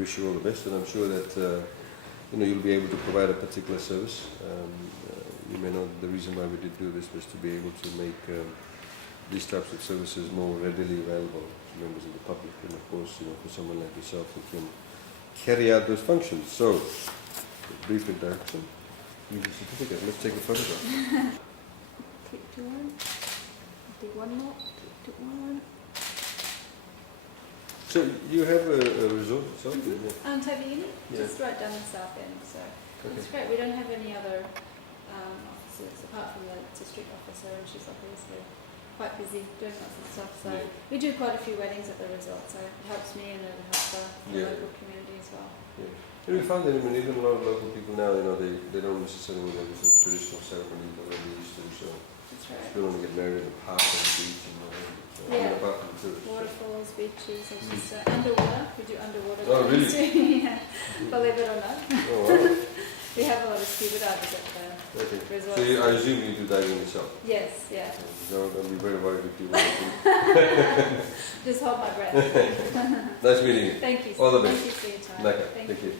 wish you all the best, and I'm sure that you'll be able to provide a particular service. You may know the reason why we did do this was to be able to make these types of services more readily available to members of the public, and of course, for someone like yourself who can carry out those functions. So, brief introduction. Use a certificate. Let's take a photograph. Click to one. Do one more. Click to one. So you have a resort itself? Tabini, Yeah. just right down the south end. So Okay. it's great. We don't have any other offices apart from the district officer, and she's obviously quite busy doing lots of stuff. So Yeah. we do quite a few weddings at the resort. So it helps me and it helps the Yeah. local community as well. Yeah. And we found that even a lot of local people now, they don't necessarily know the traditional ceremony that they used to. So That's right. they want to get married in the park and the beach and whatever. So, Yeah. apart from the tourists. Waterfalls, beaches, it's just underwater. We do underwater. Oh, really? weddings. Yeah. Believe it or not. Oh, wow. We have a lot of scuba divers at the Okay. resort. So I assume you do diving yourself? Yes, yeah. Don't be very worried if you want to. Just hold my breath. Nice meeting you. Thank you. All the best. Thank you for your time. Okay. Thank you.